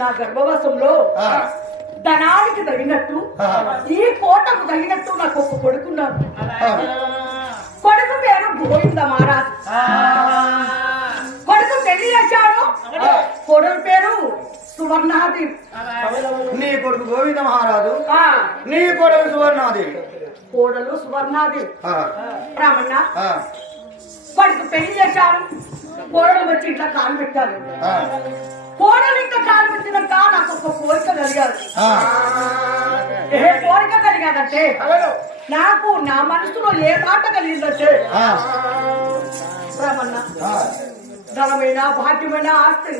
నా గర్భవాసంలో ధనానికి తగినట్టు ఈ కోటకు తగినట్టు నాకు ఒక కొడుకున్నాను. కొడుకు పేరు గోవింద మహారాజు. కొడుకు పెళ్లి చేశాను. కొడుకు పేరు సువర్ణాదేవి. నీ కొడుకు గోవింద మహారాజు, నీ కొడుకు సువర్ణాదేవి. కోడలు సువర్ణాదేవి. బ్రాహ్మణ కొడుకు పెళ్లి చేశాను. కోడలు వచ్చి ఇట్లా కాలు పెట్టారు. కోడలు ఇంకా కాలు పెట్టినాక నాకు ఒక కోరిక కలిగారు. ఏ కోరిక కలిగాదంటే నాకు నా మనసులో ఏ మాట కలిగిందంటే బ్రహ్మణ ధనమైన భాగ్యమైన ఆస్తి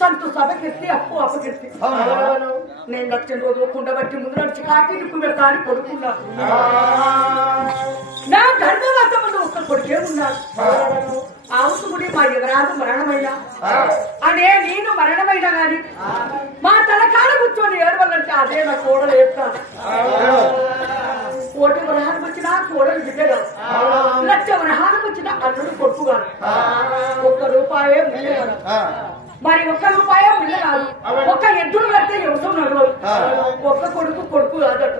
సంతు సభకెత్తి అప్పు అప్పకెత్తి నేను నచ్చిన రోజు కుండబట్టి ముందు నడిచి కాకి నిప్పు అని కొడుకున్నా. నా గర్భవాసములు ఒక్క కొడుకే ఉన్నాడు. ఆవుసుకుని మా యువరాజు మరణమైనా అనే నేను మరణమైనా గాని మా తలకాడ కూర్చొని ఏడవాలంటే అదే నా కోడలు చెప్తాను. కోటి వరహానికి వచ్చినా కోడలు బిడ్డగా, లక్ష వరహానికి వచ్చినా అల్లుడు కొట్టుగాను. ఒక్క రూపాయే మిల్లగాను, మరి ఒక్క రూపాయే మిల్లగాదు. ఒక్క ఎద్దులు కడితే వ్యవసాయం నడవదు. ఒక్క కొడుకు కొడుకు కాదట.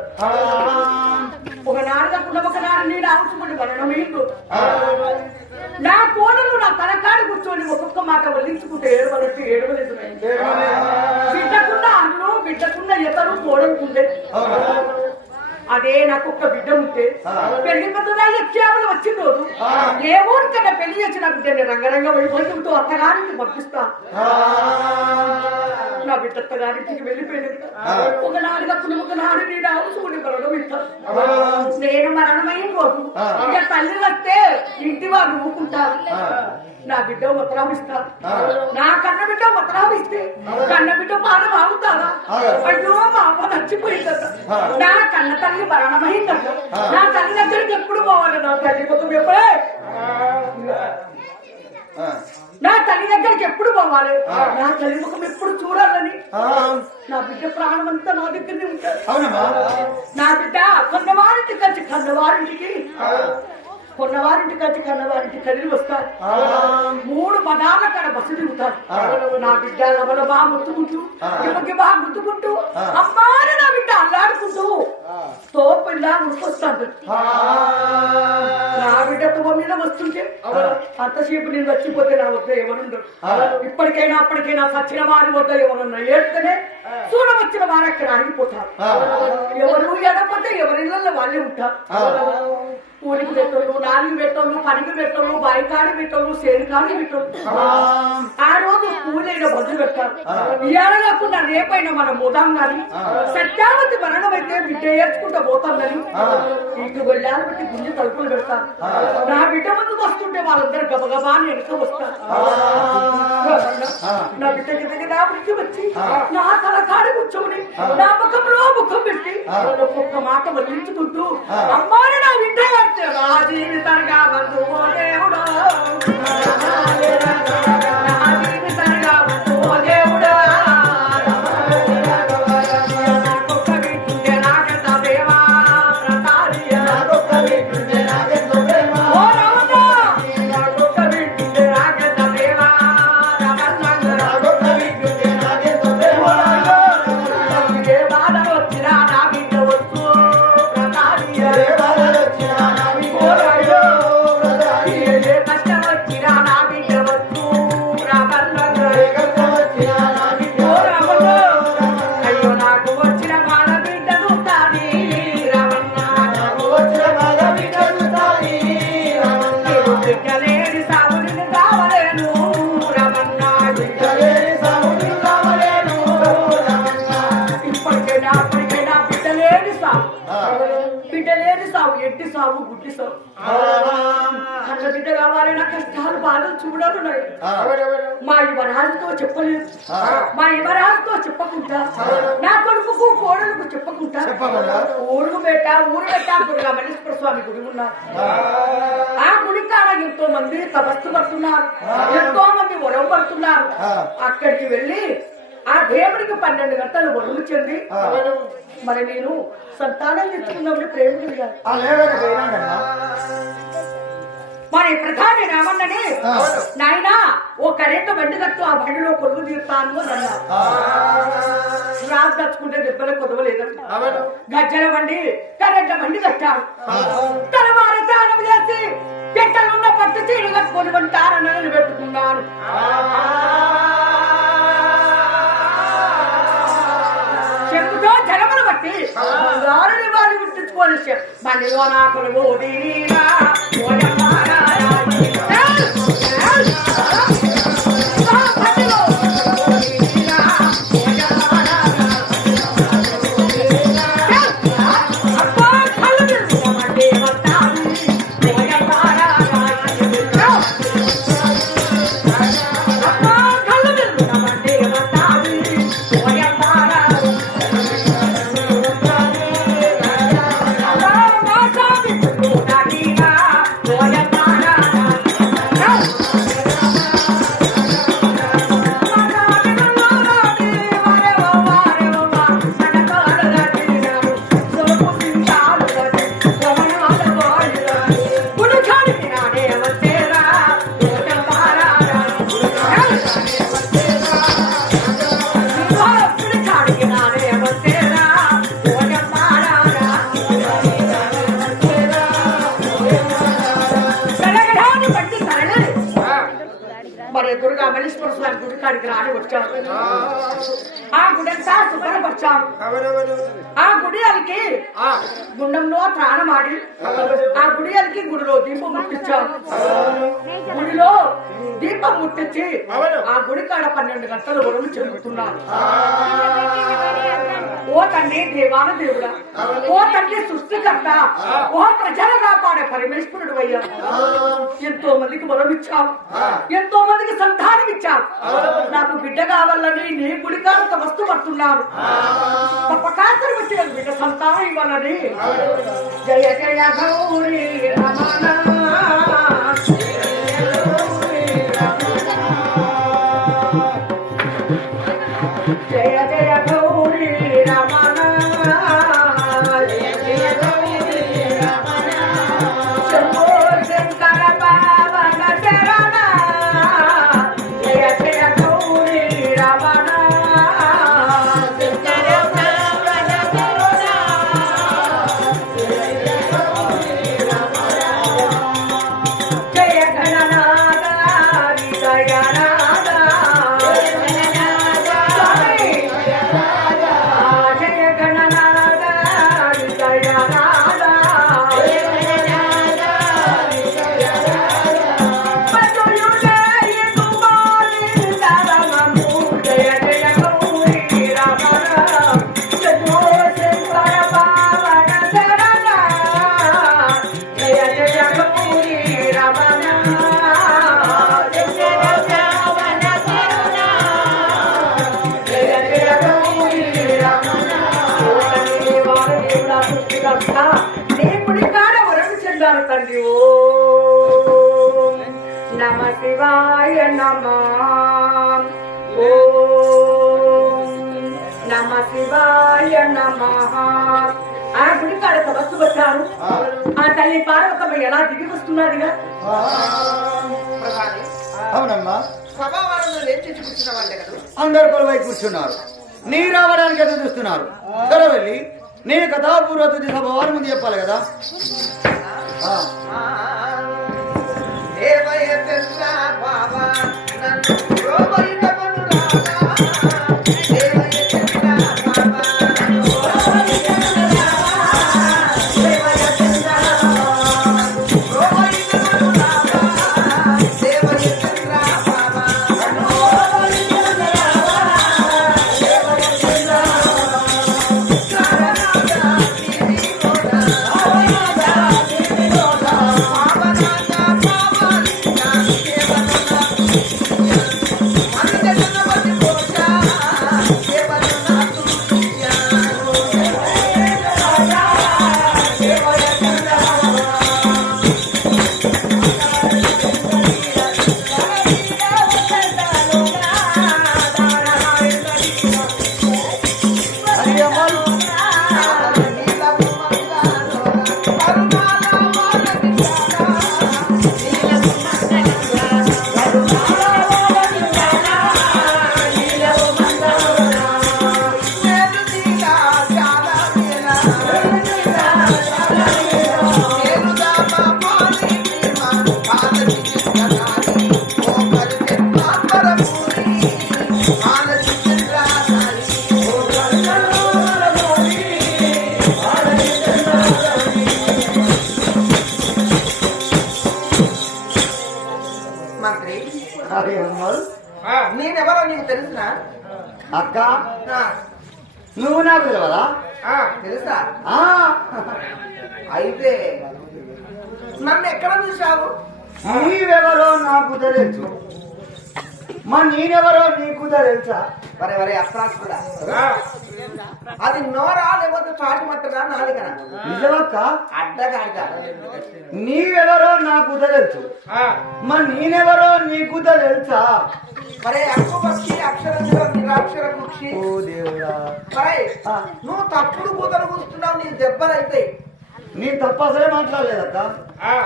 ఒకనాడు కాకుండా ఒకనాడు నేను ఆవుసుకుని మరణమైండు. నా కోడలు నా తలకాడు కూర్చొని ఒక్కొక్క మాట వల్లించుకుంటే ఏడవలట్టు ఏడవలేదు. బిడ్డకున్న అన్ను బిడ్డకున్న ఎతరు కోడలుకుంటే అదే నాకు ఒక్క బిడ్డ ఉంటే పెళ్లి పెద్దదా ఎక్కేవలు వచ్చిన రోజు ఏ ఊరికన్నా పెళ్లి చేసిన బిడ్డని రంగరంగ వైభవంతో అత్తగారికి పంపిస్తా. నా బిడ్డ అత్తగారింటికి వెళ్ళిపోయింది. ఒకనాడు కాకుండా ఒకనాడు నేను ఆవుసుకుని మరణం ఇస్తాను. నేను మరణమైన రోజు ఇక తల్లి వస్తే ఇంటి వారు ఊకుంటారు. నా బిడ్డ ఉత్తరాలు ఇస్తారు. నా కన్న బిడ్డ ఉత్తరాలు ఇస్తే కన్న బిడ్డ పాలు బాగుతారా? అయ్యో మా అమ్మ నచ్చిపోయిందట. నా కన్న తల్లి మరణమైందట. నా తల్లి దగ్గరికి ఎప్పుడు పోవాలి? నా తల్లి ముఖం ఎప్పుడే నా తల్లి దగ్గరికి ఎప్పుడు పోవాలి? నా తల్లి ముఖం ఎప్పుడు చూడాలని నా బిడ్డ ప్రాణం అంతా నా దగ్గరనే ఉంటారు. నా బిడ్డ కొన్నవారింటికి వచ్చి కన్నవారింటికి కొన్నవారింటికి వచ్చి కన్నవారింటికి కదిలి వస్తారు. 3 పదాల కాడ బస్సు దిగుతారు. నా బిడ్డ లబల బాగా ముత్తుకుంటూ ఇప్పటికి బాగా గుర్తుకుంటూ అమ్మాని నా బిడ్డ అల్లాడుకుంటూ తోపిల్లా ఉడికొస్తాను. నా బిడ్డ తువ్వ మీద వస్తుంటే అంతసేపు నేను వచ్చిపోతే నా వద్ద ఎవరుండరు. ఇప్పటికైనా అప్పటికైనా సచ్చిన వారి వద్ద ఎవరున్నా ఏడ్తేనే చూడవచ్చిన వారు అక్కడ ఆగిపోతారు. ఎవరు ఎడపోతే ఎవరిళ్ళల్లో వాళ్ళే ఉంటారు. కూలికి పెట్టోళ్ళు, నాలుగు పెట్టోళ్ళు, పనికి పెట్టోళ్ళు, బాయికాడి పెట్టోళ్ళు, సేనుకాడి పెట్టోళ్ళు. ఆ రోజు కూలైన బదులు పెట్టారు. ఇవాళ కాకుండా రేపైనా మనం పోదాం గాని సత్యావతి మరణం అయితే బిడ్డ ఏర్చుకుంటూ పోతాం కానీ ఇంటి వెళ్ళాలి బట్టి గుంజి తలుపులు పెడతారు. నా బిడ్డ ముందుకు వస్తుంటే వాళ్ళందరూ గబగబా అని వెనుక వస్తారు. నా బిడ్డ కిందకి నా బిడ్డ వచ్చి నా తలకాడి కూర్చొని నా ముఖంలో ముఖం పెట్టి ఒక్కొక్క మాట వదిలించుకుంటూ అమ్మాని నా బిడ్డ నా జీవితంగా బంధువు దేవుడు ఎట్టి సాగు గుడ్డి సాగు అట్ల బిడ్డ కావాలి. నా కష్టాలు బాధలు చూడాలన్నాయి. మా యువరాజుతో చెప్పలేదు. మా యువరాజుతో చెప్పకుండా నా కొడుకు కోడలకు చెప్పకుండా ఊరు పెట్టా మల్లేశ్వర స్వామి గుడి ఉన్నారు. ఆ గుడి కాడ ఎంతో మంది తపస్సు పడుతున్నారు, ఎంతో మంది వరం పడుతున్నారు. అక్కడికి వెళ్ళి ఆ దేవుడికి 12 గంటలు వరులు చెంది మరి నేను సంతానం తెచ్చుకున్నప్పుడు ప్రేమ కలిగాను. మరి ప్రధాని రామన్నని నాయనా ఓ కరెంటు బండి కట్టు, ఆ బండిలో కొలువు తీరుతాను అని అన్నారు. రాజు దచ్చుకుంటే దెబ్బలు కొదవలేదంట. గజ్జల బండి కరెంటు బండి కట్టాడు. తర్వాత స్నానం చేసి పెట్టలున్న పట్టు చీలు కట్టుకొని ఉంటారని పెట్టుకున్నాను. చెప్పుతో జగములు బట్టి దారుని వారిని గుర్తించుకోని బండిలో నాకు ఓడినా దుర్గా మల్లేశ్వర స్వామి గుడి కాడికి రాని వచ్చాము. ఆ గుడి అంతా శుభ్రపరిచాము. ఆ గుడి అలికి గుండంలో త్రాణమాడి ఆ గుడి అలికి గుడిలో దీపం ముట్టించాము. గుడిలో దీపం ముట్టించి ఆ గుడి కాడ 12 గంటలు వరులు చెల్లుతున్నాను. ఓ తండ్రి దేవాన దేవుడా, ఓ తండ్రి సృష్టికర్త, ఓ ప్రజలు కాపాడే పరమేశ్వరుడు అయ్యా. ఎంతో మందికి వరం ఇచ్చావు, ఎంతో మందికి సంతానం ఇచ్చావు. నాకు బిడ్డ కావాలని నీ గుడికారంత వస్తు పడుతున్నాను. తప్పకాసరి వచ్చి బిడ్డ సంతానం ఇవ్వాలని. జయ జయ గౌరీ రమణ జయ జయ గౌరీ రమణ జయ గౌరీ రమణ శంభో శంకర పావన శరణ జయ జయ గౌరీ రమణ శంకర పావన శరణ జయ జయ గౌరీ రమణ జయ గణనాథ విజయనాథ తండ్రి. ఓం నమ శివాయ నమ ఓం నమ శివాయ నమ. ఆ గుడి కాడ తపస్సు వచ్చారు. ఆ తల్లి పార్వతమ్మ ఎలా దిగి వస్తున్నదిగా. అవునమ్మా, కూర్చున్న వాళ్ళే కదా, అందరు కొలువై కూర్చున్నారు. నీ రావడానికి ఎదురు చూస్తున్నారు. సరే వెళ్ళి నీ కథాపూర్వ తుది సభ వారి ముందు చెప్పాలి కదా. అమ్మలు మంత్రి అరే అమ్మలు నేనెవరో నీకు తెలుసునా? అక్క నువ్వు నాకు తెలియదా? తెలుసా? ఆ, అయితే నన్ను ఎక్కడ చూసావు? నీవెవరో నాకు తెలుసు, మరి నేనెవరో నీకు తెలుసా? వరే వరే అప్రాసుడా, అది నోరా లేకపోతే చాటి మట్టరా నాలుగనా? నిజమక్క? అడ్డగాడిగా నీవెవరో నాకు తెలుసు, మరి నేనెవరో నీకు తెలుసా? మరే అక్కు పక్షి అక్షర నిరాక్షర కుక్షి. ఓ దేవుడా, మరే నువ్వు తప్పుడు కూతలు కూస్తున్నావు, నీ దెబ్బలైతాయి. నీ తప్ప అసలే మాట్లాడలేదక్క.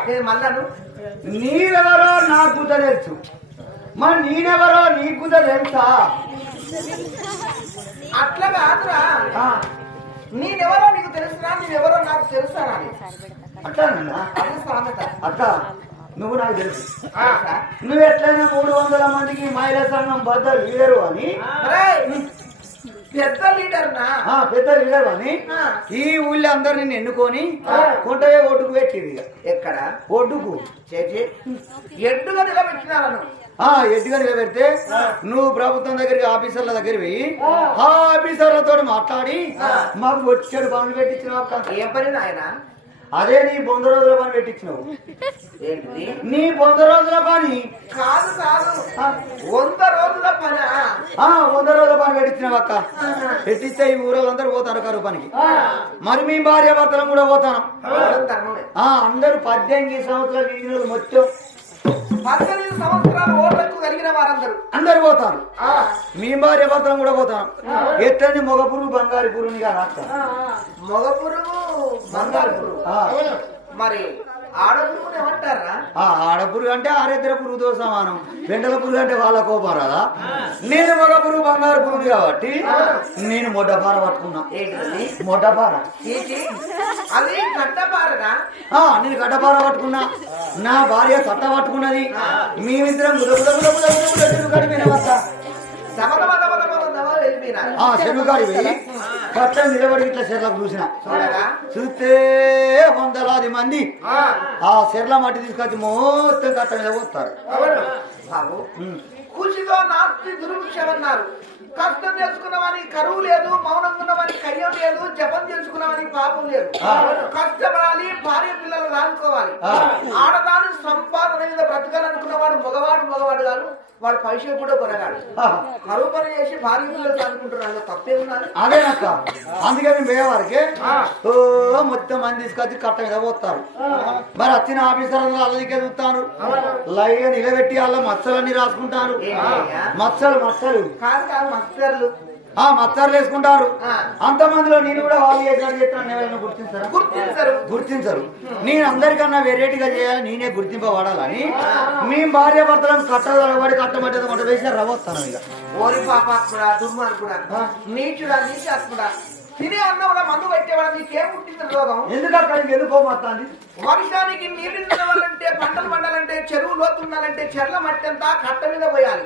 నేను మళ్ళాను నీవెవరో నాకు తెలుసు, మరి నేనెవరో నీకు తెలుసా? అట్లా కాదురా, ఆ, నేనెవరో నీకు తెలుసురా, నేనెవరో నాకు తెలుసా అని. అట్లానన్నా? అది సామెత. అక్క నువ్వు నాకు తెలుసు, ఆ, నువ్వు ఎట్లయినా 300 మందికి మహిళా సంఘం బద్ద లీడరు అని, మరే పెద్ద లీడర్ నా పెద్ద లీడరు అని ఈ ఊళ్ళో అందరు నిన్ను ఎన్నుకొని కొంటవే ఒడ్డుకు పెట్టింది. ఎక్కడ ఒడ్డుకు చేసి ఎడ్డుగా నిలబెట్టినాను. ఎడ్డుగా నిలబెడితే నువ్వు ప్రభుత్వం దగ్గరికి ఆఫీసర్ల దగ్గర పోయి ఆ ఆఫీసర్లతో మాట్లాడి మాకు వచ్చాడు పనులు పెట్టించినావు అక్క. ఏ పని నాయన? అదే నీ 100 రోజుల పని పెట్టించినావు. ఏంటిది? నీ 100 రోజుల పని కాదు కాదు, 100 రోజుల పని. 100 రోజుల పని పెట్టించినావు అక్క. పెట్టిస్తే ఈ ఊరోళ్ళందరూ పోతారు కరువు పనికి, మరి మీ భార్య భర్తలం కూడా పోతాను. ధర్మమే. అందరూ 18 సంవత్సరాల వీధులు మొత్తం 18 సంవత్సరాలు ఓట్లకు కలిగిన వారందరూ అందరు పోతారు. ఆ, మీ భార్య భర్తలం కూడా పోతాను. ఎట్లని మగ పురుగు బంగారు పురుగుని కాదు. మగ పురుగు బంగారు పురుగు, మరి ఆడ పురుగుని ఏమంటారా? ఆడపురుగు అంటే ఆరేద్ర పురుగుతో సమానం, వెంటల పురుగు అంటే వాళ్ళ కోపం రాదా? నేను మగ పురుగు బంగారు పురుగు కాబట్టి నేను మొడ్డపార పట్టుకున్నా. ఏంటిది? మొడ్డపార. చీచి, అది కట్టపారనా? నేను గడ్డపార పట్టుకున్నా, నా భార్య కట్ట పట్టుకున్నది. మేమిద్దరం చెరువుగాడి పోయి కట్ట నిలబడి ఇట్లా చెర్లకు చూసిన. చూస్తే 100 మంది ఆ చెర్ల మట్టి తీసుకొచ్చి మొత్తం కట్ట మీద పోస్తారు. బాబు, కూచితో నాస్తి దుర్భిక్షమన్నారు. కష్టం చేసుకున్నవని కరువు లేదు, మౌనంగా ఉన్నవని కయ్యం లేదు, జపం చేసుకున్నవని పాపం లేదు. కష్టపడాలి, భార్య పిల్లలు రానుకోవాలి. ఆడదాని సంపాదన మీద బ్రతకాలనుకున్నవాడు మగవాడు కాదు, వాడు పైసలు కూడా కొనగాడు. కరువు పని చేసి భార్య పిల్లలు అనుకుంటున్నాడు, తప్పే ఉన్నది. అదేనక్క, అందుకని పోయేవారికి మొత్తం మంది తీసుకొచ్చి కట్ట మీద పోస్తారు. మరి వచ్చిన ఆఫీసర్లు అల్లదికే చూస్తాను, లైగా నిలబెట్టి వాళ్ళ మచ్చలన్నీ రాసుకుంటారు. మచ్చలు కాదు కాదు, మస్తర్లు మచ్చర్లు వేసుకుంటారు. అంతమందిలో నేను కూడా వాళ్ళు చేస్తాను గుర్తించరు. నేను అందరికన్నా వెరైటీగా చేయాలి, నేనే గుర్తింపబడాలని మేము భార్య భర్తలను కట్టబడి కట్టబడ్డది మొట్ట వేసి రవ్వస్తాను. ఇక ఓరి పాపాత్ముడా, దుర్మార్గుడా, నీచుడా, నీచాత్ముడా, తినే అన్నంలో మందు పెట్టేవాడు నీకేం పుట్టింది రోగం? ఎందుకు అక్కడికి వెళ్ళిపోమొత్తాంది? వర్షానికి నీళ్లు నిలవాలంటే, పంటలు పండాలంటే, చెరువు లోతుండాలంటే చెర్ల మట్టి అంతా కట్ట మీద పోయాలి.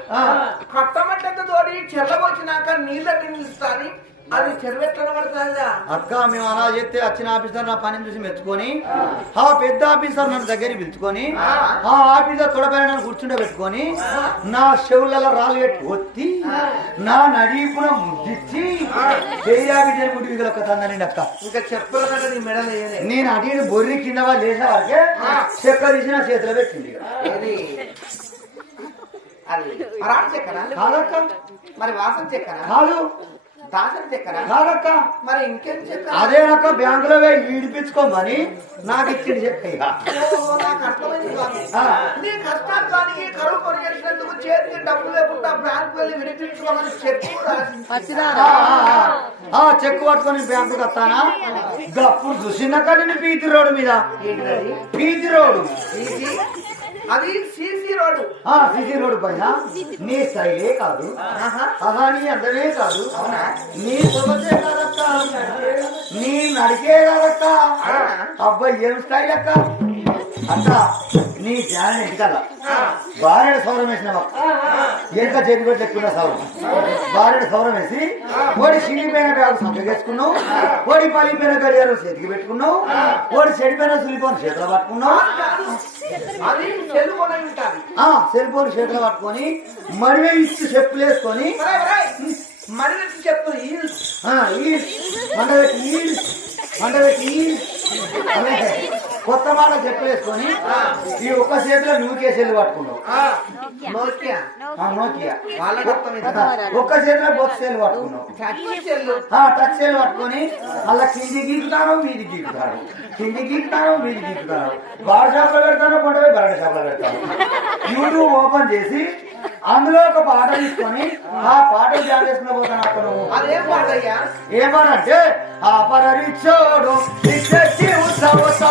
కట్ట మట్టి అంతా తోడి చెర్ల పోసినాక నీళ్ళకి నిలుస్తాని అది చెరువెట్ల పడుతుందా? అక్క మేము అలా చెప్తే వచ్చిన ఆఫీసర్ నా పని చూసి మెచ్చుకొని ఆ పెద్ద ఆఫీసర్ నన్ను దగ్గరికి పిలుచుకొని ఆ ఆఫీసర్ తొడపైన నన్ను కూర్చుంటే పెట్టుకొని నా చెవులలో రాళ్ళు పెట్టి ఒత్తి నా నడీపున ముద్దిచ్చి చేయాలి ముడి ఒక తందని అక్క. ఇంకా చెప్పాలంటే నీ మెడలు నేను అడిగిన బొర్రి కింద వాళ్ళు లేచిన వారికి చెక్క తీసి నా చేతిలో పెట్టింది. ఏది అది అరాడు చెక్కనా? కాదక్క, మరి వాసన చెక్కనా? కాదు, దాసరి చక్కెర కాదక్క మరి ఇంకేం చక్కెర అదే రక బ్యాంకులో ఈడిపించుకోమని నాకు ఇచ్చింది చెక్క నాకు అర్థమైంది బాబు. నీ కష్టానికి కరువు పని చేసినందుకు చేతికి డబ్బులు లేకుండా బ్యాంకు వెళ్ళి వినిపించుకోమని చెప్పు ఆ చెక్కు పట్టుకొని బ్యాంకుకి వస్తానా అప్పుడు చూసినాక నేను పీతి రోడ్డు మీద పీతి రోడ్డు అది సీసీ రోడ్డు సిటీ రోడ్డు పైన నీ స్టైలే కాదు అలా నీ అందమే కాదు నీ సొగసే కాదక్క నీ నడికే కాదక్క అబ్బాయి ఏం స్టైల్ అక్క అక్క నీ ధ్యానం ఎంటికల్లా భార్యడు సౌరం వేసిన ఎంత చేతి పెట్టి ఎక్కువ సౌరం భార్యడు సౌరం వేసి ఓడి చినిపోయిన బ్యాగు సంపేసుకున్నావు ఓడి పలిపోయిన గడియారు చేతికి పెట్టుకున్నావు ఓడి చెడిపోయిన సులిపోని చేతిలో పట్టుకున్నావు అది సెల్ ఫోన్ అయి ఉంటాది సెల్ ఫోన్ చేతిలో పట్టుకొని మడివే ఇచ్చి చెప్పులు వేసుకొని మరి చెప్పు మండబెట్టి కొత్త మాట చెప్పులేసుకొని ఈ ఒక్క చేతిలో నువ్వుకేసేది పట్టుకున్నావు నోకియా నోకియా వాళ్ళకి అర్థమైంది. ఒక్క చేతిలో బొత్త సేలు పట్టుకున్నావు టచ్ సేలు పట్టుకొని అలా కింది గీకుతాను మీది గీకుతాను కింది గీకుతాను మీది గీకుతాను బార్ షాప్ లో పెడతాను కొండపై బరడ షాప్ లో పెడతాను యూట్యూబ్ ఓపెన్ చేసి అందులో ఒక పాట తీసుకొని ఆ పాట జాన్ చేసుకుని పోతాను అక్కడ అదేం పాటయ్యా ఏమనంటే ఆ పరరిచ్చోడు ఉత్సవత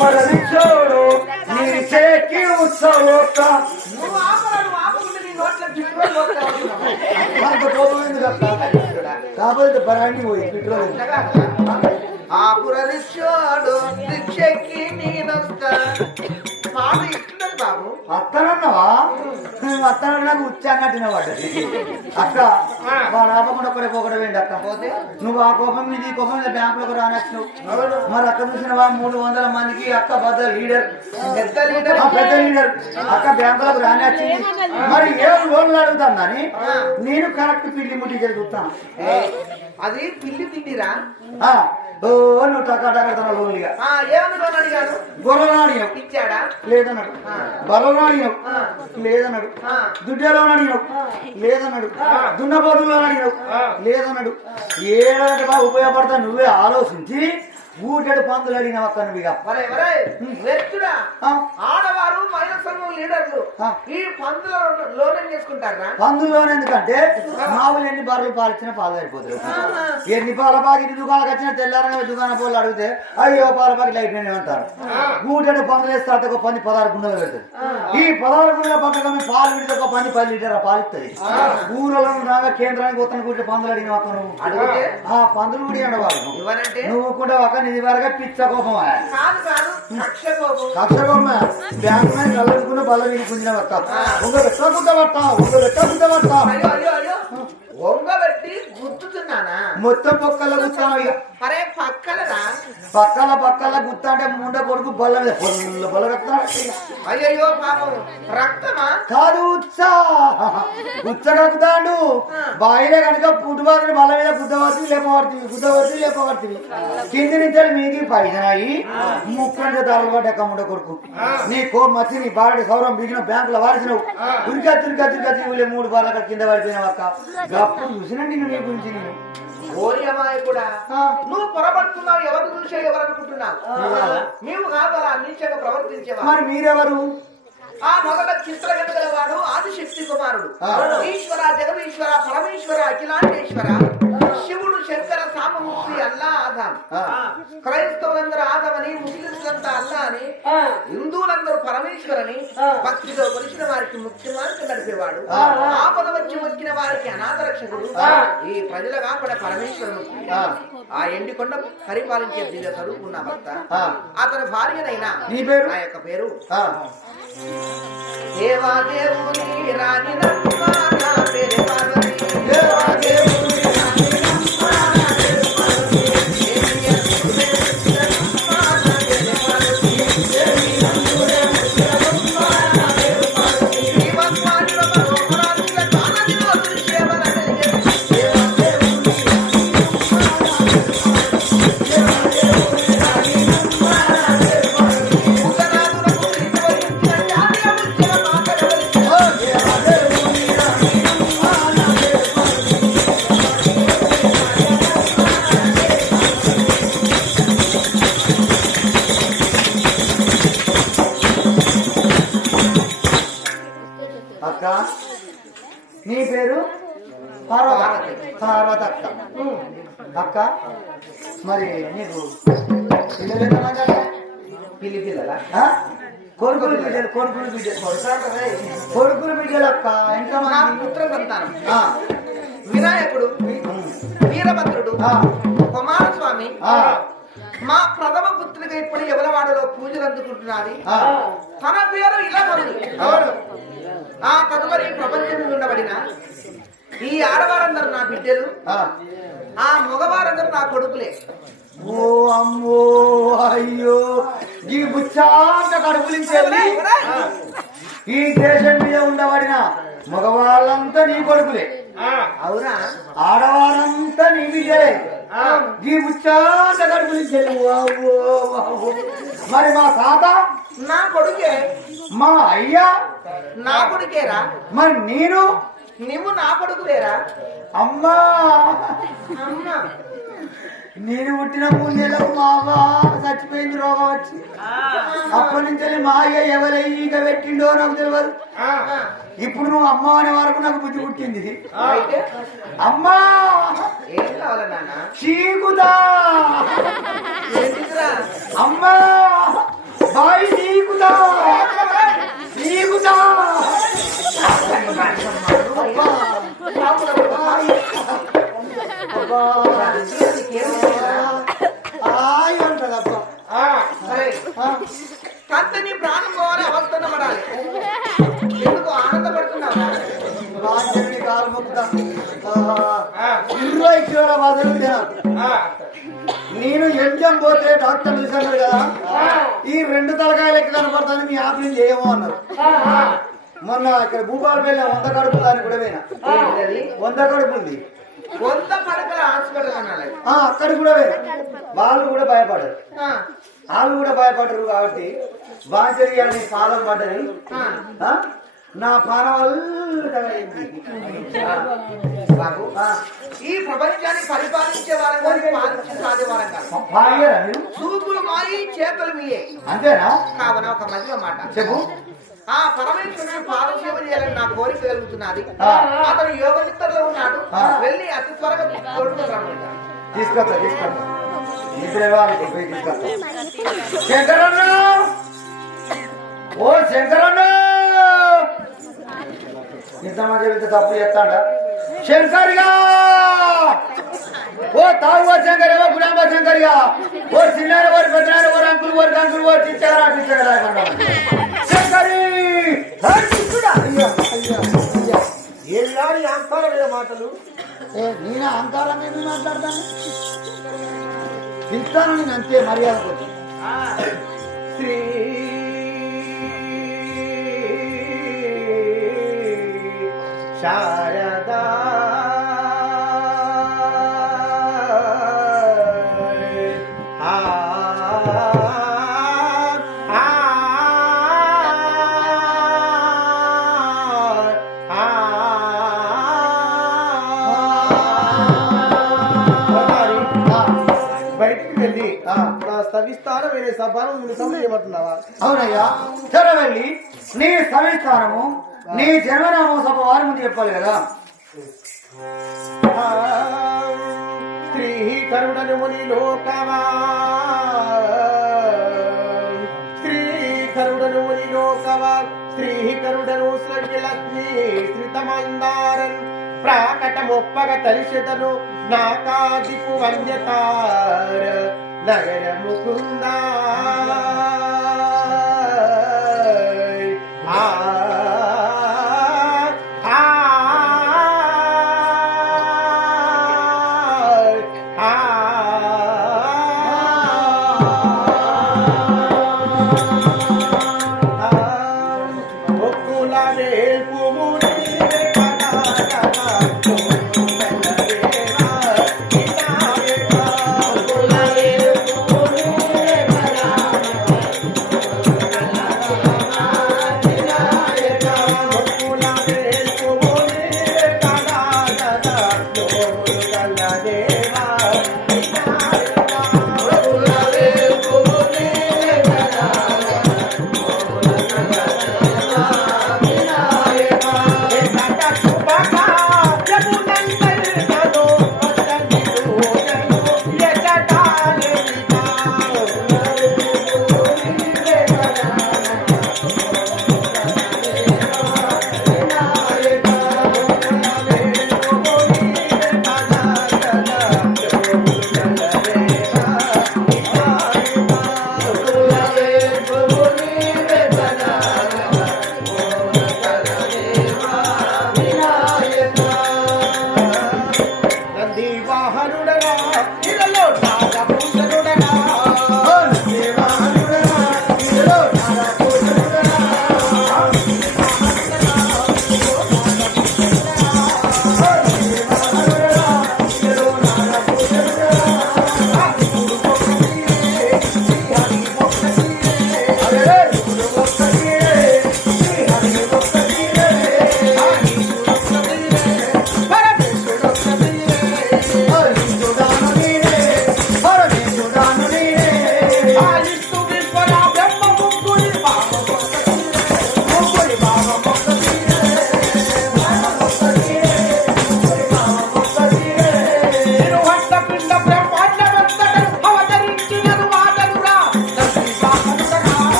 పరరిచ్చోడు నిరిచేకి ఉత్సవత నువ్వు ఆపకుంటే నీ నోట్లో పెట్రోల్ పోతుంది కాకపోతే పరాణి పోయి పెట్రోల్ ఆపురరిచ్చోడు రిక్షకి నేనొస్తా పాట ఇస్తున్నది బాబు అత్తనన్నావా అత్తన నాకు ఉచ్చాన్నట్టు పడ్డది అక్క వాడు ఆపకుండా ఒక్కడే పోకడ వేయండి అక్క పోతే నువ్వు ఆ కోపం మీద ఈ కోపం మీద బ్యాంకులకు రానచ్చు మరి అక్క చూసినవా 300 మందికి అక్క పెద్ద లీడర్ పెద్ద లీడర్ పెద్ద లీడర్ అక్క బ్యాంకులకు రానచ్చింది మరి ఏం లోన్లు అడుగుతాను నేను కరెక్ట్ పిల్లి ముట్టి జరుగుతాను అది పిల్లి తిండిరా నువ్వు టకాటకడుతున్నా లోన్లుగా ఏమని లోన్ అడిగాను గొర్రెనాడియం ఇచ్చాడా లేదన్నాడు బర్రనాడియం లేదన్నాడు దుడ్డలోని అడిగినావు లేదన్నాడు దున్నపోతుల్లో అడిగినావు లేదన్నాడు ఏడాది బాగా ఉపయోగపడతా నువ్వే ఆలోచించి ఊటెడు పందులు అడిగినావు అక్క నువ్వు వ్యక్తుడా ఆడవారు మహిళా సంఘం లీడర్లు ఈ పందుల లోన్ చేసుకుంటారా పందుల్లోనే ఎందుకంటే మామూలు ఎన్ని బర్రెలు పాలిచ్చినా పాలు సరిపోతుంది ఎన్ని పాల పాకెట్ దుకాణాలకు వచ్చినా తెల్లారగా దుకాణ పోలు అడిగితే అయ్యో పాల పాకెట్లు అయిపోయినాయి అంటారు ఊటెడు పందులు వేస్తే ఒక 16 గుండెలు పెడుతుంది ఈ 16 గుండెల పక్కన పాలు విడితే ఒక 10 లీటర్ల పాలు ఇస్తుంది ఊరలో రాగా కేంద్రానికి పోతాను కూర్చో పందులు అడిగిన అక్క నువ్వు అడిగితే పందులు కూడా అడవాలి ఇవ్వనంటే నువ్వు కూడా ఒక ఇది వరగా పిచ్చ కోపం కాదు కాదు కక్ష కోపం కక్ష కోపం బ్యాంకు మీద కలుసుకున్న బల్ల వినిపించిన పట్ట ఉంగ పెట్టకుండా పట్ట అయ్యో అయ్యో అయ్యో వంగబెట్టి గుర్తుతున్నానా మొత్తం పొక్కల గుర్తాను అరే పక్కలరా పక్కల గుర్తా అంటే ముండ కొడుకు బల్ల మీద బల్ల కట్టాడు అయ్యో పాపం రక్తమా కాదు ఉచ్చ కక్కుతాడు బాయిలే కనుక పుట్టుబాటు బల్ల మీద గుద్దవర్తి లేపవర్తివి కింది నుంచి మీది పైనాయి ముఖ్యంగా ధరలు పడ్డ కమ్ముడ కొడుకు నీ కోపం వచ్చి నీ బారడి సౌరం బిగిన బ్యాంకులో వారిసినవు ఉరికత్తి 3 బార్ల కింద పడిపోయినావు అక్క అప్పుడు చూసినండి నీ గురించి నేను ఓరి అమ్మాయి కూడా నువ్వు పొరపడుతున్నావు ఎవరు చూసే ఎవరు అనుకుంటున్నావు మేము కాదు అలా నీచంగా ప్రవర్తించేవా మరి మీరెవరు ఆ మొదట చిత్రగలవాడు ఆదిశక్తి కుమారుడు ఈశ్వర జగదీశ్వర పరమేశ్వర అఖిలాండేశ్వర శివుడు శంకర సామమూర్తి అల్లా ఆదాం క్రైస్తవులందరూ ఆదమని ముస్లింలంతా అల్లా అని హిందువులందరూ పరమేశ్వరని భక్తితో కొలిసిన వారికి ముక్తి మార్గం నడిపేవాడు ఆపద వచ్చి మొక్కిన వారికి అనాథ రక్షకుడు ఈ ప్రజల కాకుండా పరమేశ్వరుడు ఆ ఎండికొండ పరిపాలించే దివ్య చదువుకున్న భర్త అతని భార్యనైనా నా యొక్క పేరు దేవాదేవుని రాణి నమ్మ నా పేరు పార్వతి దేవాదేవుని అక్క నీ పేరు పార్వతి పార్వతి అక్క అక్క మరి నీకు పిల్లలు ఎంతమంది అక్క? పిల్లల కొడుకులు బిడ్డలు కొడుకులు బిడ్డలు అక్క నా ఎంతమంది? పుత్ర సంతానం ఆ, వినాయకుడు, వీరభద్రుడు, ఆ, కుమారస్వామి ఆ, మా ప్రథమ పుత్రిక ఇప్పుడు ఎవరవాడలో పూజలు అందుకుంటున్నది. ఆ. తన పేరు ఇలా ఉంది. అవును. ఆ తదుపరి ప్రపంచం మీద ఉండబడిన ఈ ఆడవారందరూ నా బిడ్డలు, ఆ. ఆ మగవారందరూ నా కొడుకులే. ఓ అమ్మో అయ్యో ఈ బుచ్చాంత కడుపులించేది ఈ దేశం మీద ఉండబడిన మగవాళ్ళంతా నీ కొడుకులే, అవునా? ఆడవాళ్ళంతా నీ బిడ్డలే. ఈ బుచ్చాంత కడుపులించేది మరి మా తాత నా కొడుకే. మా అయ్యా నా కొడుకేరా. మరి నేను నువ్వు నా కొడుకులేరా. అమ్మా అమ్మా నేను పుట్టిన 3 నెలలకు మా అమ్మ చచ్చిపోయింది రోగం వచ్చి. అప్పటి నుంచి మా అయ్య ఎవరైక పెట్టిండో నాకు తెలియదు. ఇప్పుడు నువ్వు అమ్మ అనే వరకు నాకు బుద్ధి పుట్టింది. అయితే అమ్మా ఏం కావాలా నాన్న? చీకుదా ఏంటిదిరా? అమ్మా బాయి నీకుదా నీకుదా అబ్బా అబ్బా ఆయ్ అంటదబ్బా. సరే కంతని ప్రాణం పోవాలి, అవస్థన పడాలి. ఎందుకు ఆనందపడుతున్నావా? రాజ్యాన్ని కాలు మొక్కుతా 20 కిలోల వదలు తినాలి. నేను ఎంజం పోతే డాక్టర్ చూసారు కదా ఈ 2 తలకాయలు ఎక్క కనపడతాను మీ ఆపరేషన్ చేయమో అన్నారు. మొన్న ఇక్కడ భూపాలపల్లి 100 కడుపులు అని కూడా పోయినా. ఏంటది? 100 కడుపు ఉంది 100 పడకల హాస్పిటల్ అనాలి. అక్కడ కూడా పోయినా. వాళ్ళు కూడా భయపడరు, వాళ్ళు కూడా భయపడరు కాబట్టి బాంచరి అని కాలం పడ్డది. నా పానం బాబు ఈ ప్రపంచాన్ని పరిపాలించే వారం కాదు, పాలించే సాధే వారం కాదు. మీరు చూపులు మాయి చేతులు మీయే. అంతేనా? కావున ఒక మధ్య మాట చెప్పు. ఆ పరమేశ్వరుని పాదసేవ చేయాలని నా కోరిక కలుగుతున్నది. అతను యోగ నిద్రలో ఉన్నాడు. వెళ్ళి అతి త్వరగా కొడుకుంటాను. తీసుకొస్తా నిద్ర వాళ్ళకి పోయి తీసుకొస్తా. శంకరన్న ఓ శంకరన్న ఇంతమంది చెబితే తప్పు చేస్తాడ. శంకర్గా ఓ తాగువ శంకర్గా గుడాంబ శంకర్గా ఓ చిన్నారు ఓరి పెద్దనారు ఓరి అంకులు ఓరి కంకులు ఓరి చిచ్చగరా శంకరి ఏనాడు అంకారం మీద మాటలు. నేను అహంకారం మీద మాట్లాడతాను. ఇస్తాను నేను అంతే మర్యాద కోసం. శ్రీ శారదా బయటికి వెళ్ళి నా సవిస్తారమైన సభను చేయమంటున్నావా? అవునయ్యా, సరే వెళ్ళి నీ సవిస్తానము నీ జన్మనామం సభ వారి ముందు చెప్పాలి కదా. స్త్రీ కరుణను ముని లోకవా, స్త్రీ కరుణను ముని లోకవా, స్త్రీ కరుణను శ్రీలక్ష్మి శ్రితమందారన్ ప్రాకటమొప్పగ తలిషెదను నాకాదిపు వన్యతార నగర ముకుందా.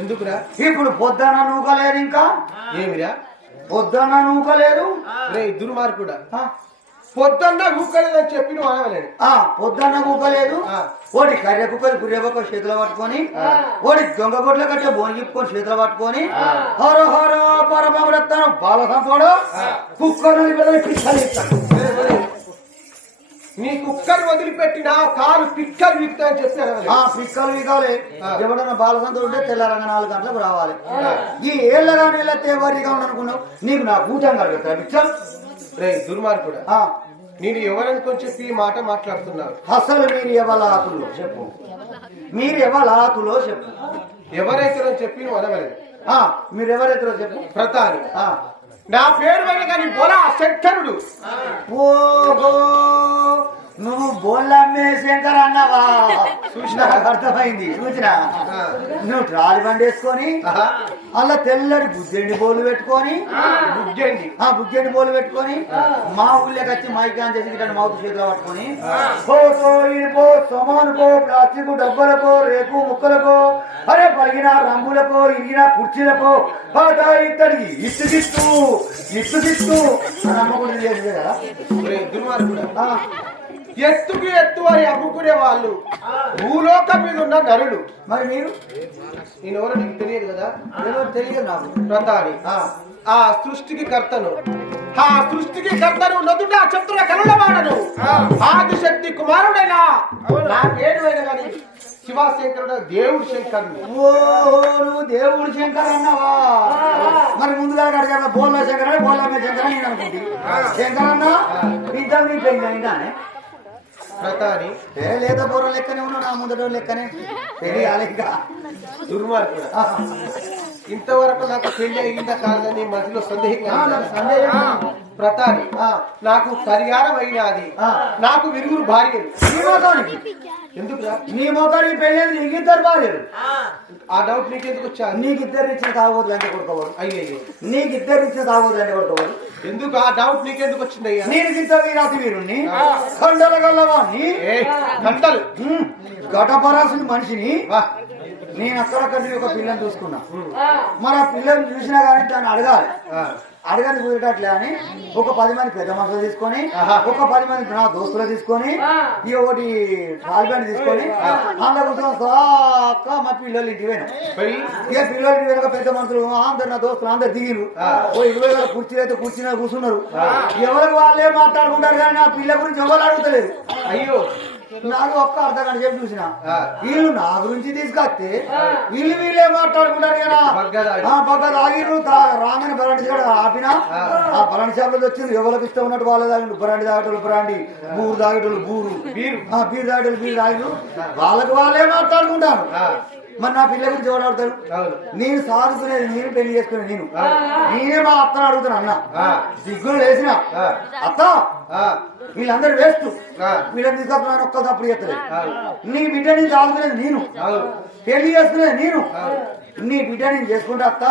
ఎందుకురా? ఇప్పుడు పొద్దున నూకలేదు, ఇంకా ఏమిరా పొద్దున నూకలేదు. రే దుర్మార్గుడా, పొద్దున్న ఊకలేదని చెప్పి నువ్వు అనవలేదు. పొద్దున్న ఊకలేదు. ఓడి కర్రె కుక్కలు కుర్రెబొక్క చేతిలో పట్టుకొని, ఓడి దొంగ గొడ్ల కట్టే బోని చెప్పుకొని చేతిలో పట్టుకొని, హరో హరో పరమగుడతాను బాల సంపోడు కుక్కను పిచ్చలు ఇస్తాను. నీ కుక్కను వదిలిపెట్టిన కాలు పిక్కలు విక్తాయని చెప్పాను. పిక్కలు వికాలి. ఎవడన్నా బాలసంతుడు ఉంటే తెల్లారంగా 4 గంటలకు రావాలి. ఈ ఏళ్ళగా నీళ్ళతే వరిగా ఉండనుకున్నావు, నీకు నా భూతం కలుగుతా పిచ్చలు. రే దుర్మార్గుడా, నేను ఎవరనుకొని చెప్పి ఈ మాట మాట్లాడుతున్నావు? అసలు మీరు ఎవలాతులో చెప్పు, మీరు ఎవలాతులో చెప్పు. ఎవరైతే చెప్పి నువ్వు అనవలేదు. మీరు ఎవరైతే చెప్పు. ప్రతాని నా పేరు అయిన కానీ బోలా శంకరుడు. ఓహో, నువ్వు బోల్లమ్మే శంకర్ అన్నావా? చూసినా అర్థమైంది. చూసినా నువ్వు ట్రాలి బండి వేసుకొని అలా తెల్లడి బుజ్జండి బోలు పెట్టుకొని, బుజ్జండి బోలు పెట్టుకొని మా ఊళ్ళోకి వచ్చి మైకాన్ చేసి ఇట్లా మౌత్ చేతిలో పట్టుకొని సమానుకో ప్లాస్టిక్ డబ్బులకో రేకు ముక్కలకో అరే పలిగిన రంగులకో ఇరిగిన కుర్చీలకో ఇత్తడికి ఇత్తు నమ్మకూడదు లేదు కదా. ఎత్తుకి ఎత్తు అని అమ్ముకునే వాళ్ళు భూలోకం మీద ఉన్న నరుడు. మరి మీరు నేను ఎవరో నీకు తెలియదు కదా. తెలియదు నాకు. ప్రతాని ఆ సృష్టికి కర్తను, ఆ సృష్టికి కర్తను నదుట చతుర కనుల వాడను ఆదిశక్తి కుమారుడైనా నా పేరువైన కానీ శివశంకరుడు దేవుడు శంకరుడు. ఓహో, నువ్వు దేవుడు శంకర్ అన్నావా? మరి ముందుగా అడిగారు బోల్ల శంకర బోల్లమ్మ శంకర నేను అనుకుంటే శంకర్ అన్నా ఇద్దరు నీ పెళ్ళి ప్రతాని లేదా బోర్ర లెక్కనే ఉన్నా నా ముందర లెక్కనే తెలియాలి. ఇంకా దుర్మార్గుడు, ఇంతవరకు నాకు పెళ్లి అయిందా కాదని మధ్యలో సందేహం. ప్రతాని నాకు పరిహారం అయినది. నాకు విరుగురు భార్యలు. ఎందుకురా? నీ మొత్తానికి పెళ్ళేది నీకు 2 భార్యలు. ఆ డౌట్ నీకెందుకు వచ్చా? నీకు 2 ఇచ్చిన తాగబోతులు అంటే కొడుకోవాలి. అయ్యో, నీకు 2 ఇచ్చిన తాగబోతులు అంటే కొడుకోవాలి. ఎందుకు ఆ డౌట్ నీకెందుకు వచ్చింది? అయ్యా, నేను గిద్ద వీరాతి వీరుణ్ణి కండల గల్లవాణ్ణి గంటలు ఘటపరాసిన మనిషిని. నేను అక్కడక్కడ ఒక పిల్లని చూసుకున్నా. మరి ఆ పిల్లని చూసినా కానీ దాన్ని అడగాలి. అడగని కుదిరేటట్లే అని ఒక 10 మంది పెద్ద మనుషులు తీసుకొని, ఒక 10 మంది నా దోస్తులు తీసుకొని, ఈ ఒకటి ట్రాల్బ్యాండ్ తీసుకొని అందరూ కూర్చొని సాక్క మా పిల్లలు ఇంటికి పోయినాం. ఇక పిల్లలు ఇంటి వెనక పెద్ద మనుషులు అందరు నా దోస్తులు అందరు దిగిరు. ఓ 20 వేల కుర్చీలు అయితే కూర్చున్నారు. ఎవరికి వాళ్ళే మాట్లాడుకుంటారు కానీ నా పిల్ల గురించి ఎవరు అడుగుతలేరు. అయ్యో, నాకు ఒక్క అర్ధ గంట చెప్పి చూసిన వీళ్ళు నా గురించి తీసుకొస్తే వీళ్ళే మాట్లాడుకుంటారు కదా. పక్క తాగిరు రాగానే బరాండి ఆపినా ఆ బరాండి షాపులో వచ్చింది. ఎవరికి ఇష్టం ఉన్నట్టు వాళ్ళే తాగిండు. బరాండి తాగేటోళ్ళు బరాండి, బూరు తాగేటోళ్ళు బూరు, బీరు తాగేటోళ్ళు బీరు తాగిరు. వాళ్ళకి వాళ్ళే మాట్లాడుకుంటారు. మరి నా పిల్ల గురించి ఎవరు అడుగుతారు? నేను సాగుకునేది, నేను పెళ్లి చేసుకునేది నేనే మా అత్తను అడుగుతాను. అన్న దిగ్గులు వేసిన అత్త వీళ్ళందరూ వేస్ట్, వీళ్ళని తీసుకొస్తున్నాను ఒక్క తప్పుడు చేస్తలేదు. నీ బిడ్డ నేను సాగుకునేది నేను, పెళ్లి చేసుకునేది నేను. నీ బిడ్డ నేను చేసుకుంటే అత్త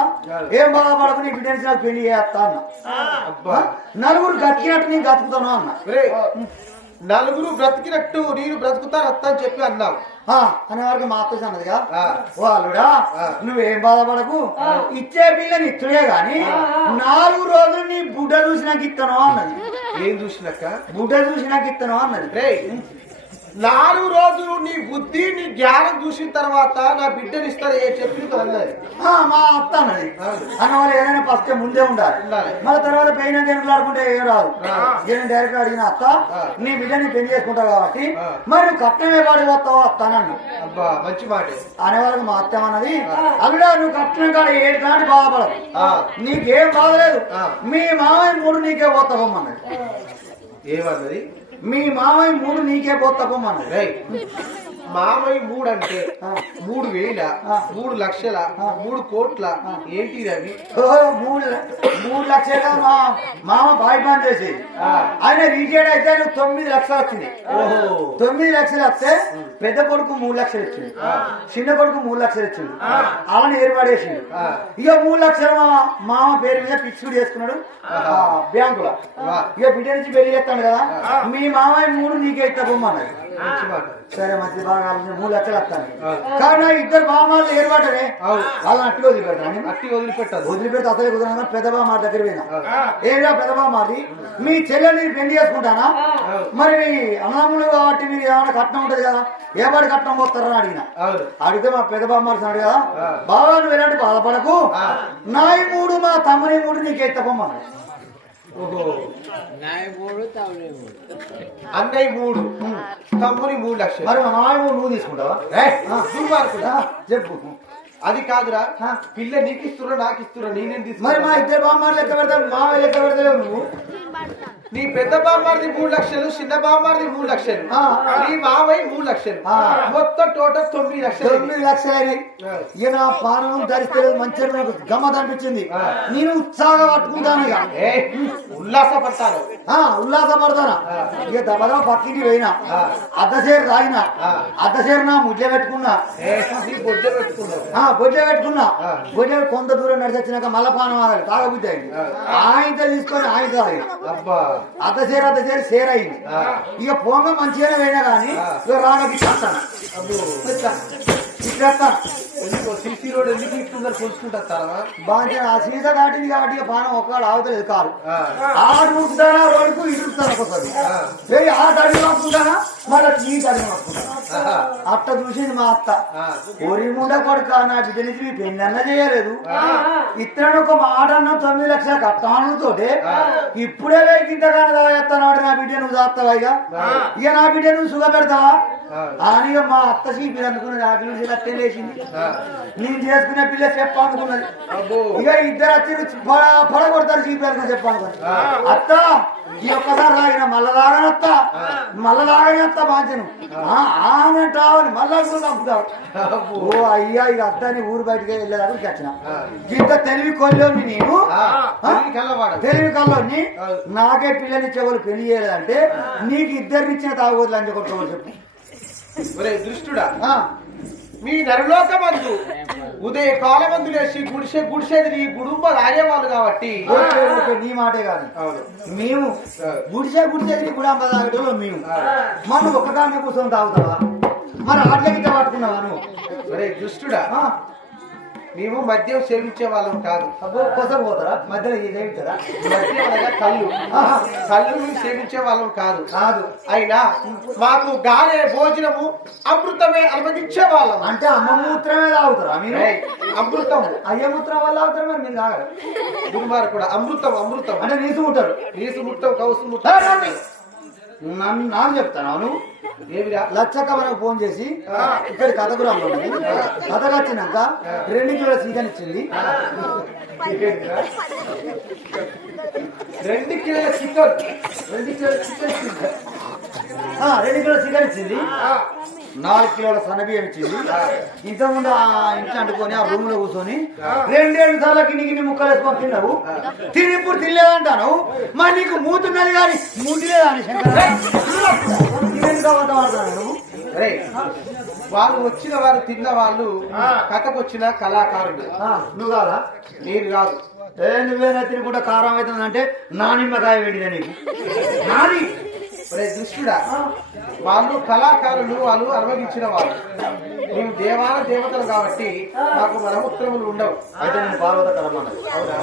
ఏం బాధపడకు, నీ బిడ్డ నుంచి నాకు పెళ్లి చేస్తా అన్న. నలుగురు గతికినట్టు నేను గతుకుతాను అన్న. నలుగురు బ్రతికినట్టు నేను బ్రతుకుతాను అత్త అని చెప్పి అన్నావు. అనే వరకు మా అత్త అన్నదిగా, వాళ్ళుడా నువ్వేం బాధపడకు, ఇచ్చే పిల్లని ఇచ్చుడే గాని 4 రోజులు నీ బుడ్డ చూసి నాకు ఇస్తాను అన్నది. ఏం చూసినాక? బుడ్డ చూసి నాకు ఇస్తాను అన్నది. 4 రోజులు నీ బుద్ధి నీ జ్ఞానం చూసిన తర్వాత నా బిడ్డని ఇస్తాను ఏ చెప్పి అన్నది మా అత్త అన్నది. అన్న వాళ్ళు ఏదైనా ఫస్ట్ ముందే ఉండాలి. మళ్ళీ తర్వాత పెయిన్ ఆడుకుంటే ఏం రాదు. నేను డైరెక్ట్ అడిగిన అత్త నీ బిడ్డని పెళ్లి చేసుకుంటావు కాబట్టి మరి నువ్వు కట్నమే పడిపోతావు అత్తానన్ను. అబ్బా మంచి మాట అనేవాళ్ళకి మా అత్త అన్నది, అల్లుడా నువ్వు కట్నం కాదు ఏట్లాంటి బాధపడదు, నీకేం బాధలేదు, మీ మామయ్య 3 నీకే పోతావమ్మన్నది. ఏమన్నది? మీ మామయ్య 3 నీకే పోతావమ్మన్నది. మామయ్య 3 అంటే 3,000, 3 లక్షల, 3 కోట్ల ఏంటి అవి? 3 లక్షలు మా మామ బాయ్ బాన్ చేసేది. ఆయన రీటైర్డ్ అయితే 9 లక్షలు వచ్చింది. 9 లక్షలు వస్తే పెద్ద కొడుకు 3 లక్షలు ఇచ్చింది, చిన్న కొడుకు 3 లక్షలు ఇచ్చింది. అలాని ఏర్పడేసింది. ఇక 3 లక్షలు మా మామ పేరు మీద ఫిక్స్డ్ చేసుకున్నాడు బ్యాంకులో. ఇక బిడ్డ నుంచి పెళ్లి చేస్తాడు కదా, మీ మామయ్య 3 నీకే ఇస్తా బొమ్మన్నది. సరే మంచి బాగా ఆలోచన 3 లక్షలు వస్తాను కానీ నా ఇద్దరు బామ్మాలు ఏర్పాటనే వాళ్ళని అట్టి వదిలిపెడతాను అట్టి వదిలిపెట్టదు వదిలిపెడితే అసలు కుదరదు పెద్ద బామ్మ దగ్గర పోయినా ఏమిరా పెద్ద బామ్మాది మీ చెల్లెని పెళ్లి చేసుకుంటానా మరి మీ అన్నములు కాబట్టి మీరు ఏమైనా కట్నం ఉంటది కదా ఏ పాటి కట్నం పోతారని అడిగిన అడిగితే మా పెద్ద బామ్మాలు అన్నాడు కదా బాగా నువ్వు ఎలాంటి బాధపడకు నాయి 3 మా తమ్ముని 3 నీకు ఎత్తపోమ్మన్నాడు. ఓహో అన్నయ్య 3 తమ్ముని 3 లక్షలు మరి మా మాయ నువ్వు తీసుకుంటావా దుర్మార్గుడా. చెప్పు అది కాదురా పిల్ల నీకు ఇస్తున్నా నాకు ఇస్తున్నా నేనేం మరి తీసుకున్నా మా ఇద్దరు బామ్మారు లెక్క పెడతావు మా లెక్క పెడతావు నువ్వు నీ పెద్ద బామ్మారిది 3 లక్షలు చిన్న బామ్మారిది 3 లక్షలు నీ మావయ్య 3 లక్షలు మొత్తం టోటల్ 9 లక్షలు 9 లక్షలు అయినాయి ఇక నా పానం ధరిస్తే మంచిగా నాకు గమ్మత్ అనిపించింది నేను ఉత్సాహంగా పట్టుకుంటాను ఇక ఉల్లాసపడతాను ఉల్లాసపడతానా ఇక దబగా పక్కింటి పోయినా అద్దసేరు తాగినా అద్దసేరు నా ముద్ద పెట్టుకున్నా నీ బొజ్జ పెట్టుకున్నావు బొజ్జ పెట్టుకున్నా బొజ్జ కొంత దూరం నడిచొచ్చినాక మళ్ళా పానం ఆగాలి తాగబుద్ధి అయింది ఆయనతో తీసుకొని ఆయన తాగి అబ్బా అద్దసేరు సేర్ అయింది ఇక పొంగ మంచిగానే పోయినా కానీ ఇక రాగకి చేస్తాను ఇట్లేస్తాను సిసి రోడ్ ఎందుకు ఇస్తుందని కొలుసుకుంటారా బాగా ఆ సీస దాటింది కాబట్టి ఇక పానం ఒక్కడు ఆగుతలేదు కారు ఆడు నూకుతానా రోడ్డుకు ఇరుకుతాను ఒకసారి ఆ తడిని నొక్కుంటానా మళ్ళీ ఈ తడిని నొక్కుంటాను అట్ట చూసింది మా అత్త ఒరి ముండ కొడుక నా బిడ్డ నుంచి మీ పెళ్ళన్న చేయలేదు ఇతరుడు ఒక మాట అన్న 9 లక్షల కట్టానుతోటే ఇప్పుడే ఇంతగానే తాగేస్తాను నా బిడ్డ నువ్వు తాస్తావా ఇక నా బిడ్డ నువ్వు సుగ పెడతావా అని మా అత్త చీపి అనుకున్నది ఆ పిల్లలు అట్టే లేచింది నేను చేసుకునే పిల్ల చెప్పనుకున్నది ఇక ఇద్దరు వచ్చి పడగొడతారు చీపి అనుకుని చెప్పనుకున్నది అత్త ఈ ఒక్కసారి తాగిన మళ్ళా తాగనత్త బాంచను ఆనంటావని మళ్ళా కూడా పంపుతావు ఓ అయ్యా ఇక అత్తని ఊరు బయటకి వెళ్ళేదానికి వచ్చిన ఇంత తెలివి కొల్లోని నేను తెలివి కల్లోని నాకే పిల్లనిచ్చే వాళ్ళు పెళ్లి చేయలేదంటే నీకు ఇద్దరినిచ్చిన తాగోదులు అని కొట్టుకోవాలి చెప్పు దృష్టుడా మీ నరలోక మందు ఉదయ కాలమందు లేచి గుడిసేది నీ గుడుంబ తాగేవాళ్ళు కాబట్టి నీ మాటే కాదు మేము గుడిసేది గుడాంబ తాగేటోళ్ళు మేము మనం ఒక్కదాన్ని కూర్చొని తాగుతావా మరి ఆటలకి పట్టుకున్నావా నువ్వు దుష్టుడా మేము మద్యం సేవించే వాళ్ళం కాదు కోసం పోతారా మధ్యలో సేవించారా మద్యం అనగా కళ్ళు మేము సేవించే వాళ్ళం కాదు అయినా మాకు గానే భోజనము అమృతమే అనుమతించే వాళ్ళం అంటే అమ్మమూత్రమే తాగుతారా మీరు అమృతం అయ్యమూత్రం వల్ల తాగుతారు మరి మీరు తాగరు గురుమారు కూడా అమృతం అంటే నీసు ముట్టారు నీసు ముట్టం కౌసు ముట్టం నాకు చెప్తాను నువ్వు ఏమిరా లచ్చక్క మనకు ఫోన్ చేసి ఇక్కడ కథకురాలు కథకు వచ్చినాక 2 కిలోల సీజన్ ఇచ్చింది 2 కిలోల చికెన్ 2 కిలోల చికెన్ ఇచ్చింది 4 కిలోల సన్నబియ్యం ఇచ్చింది ఇంతకుముందు ఆ ఇంట్లో అంటుకొని ఆ రూమ్ లో కూర్చొని 2 సార్లు గిన్ని ముక్కలు వేసుకొని తిన్నావు తిని ఇప్పుడు తినలేదంటాను మరి నీకు మూతున్నది కానీ మూతిలేదా అని నువ్వు వాళ్ళు వచ్చిన వారు తిన్న వాళ్ళు కథకు వచ్చిన కళాకారుడు నువ్వు కాదా నేను కాదు నువ్వేనా తినకుండా కారం అవుతుందంటే నా నిమ్మకాయ వేడినా నీకు నాది దృష్టిడా వాళ్ళు కళాకారులు వాళ్ళు అనుభవించిన వాళ్ళు మేము దేవతలు కాబట్టి మాకు మలమూత్రములు ఉండవు అయితే నేను పార్వత కలమన్నది అవునా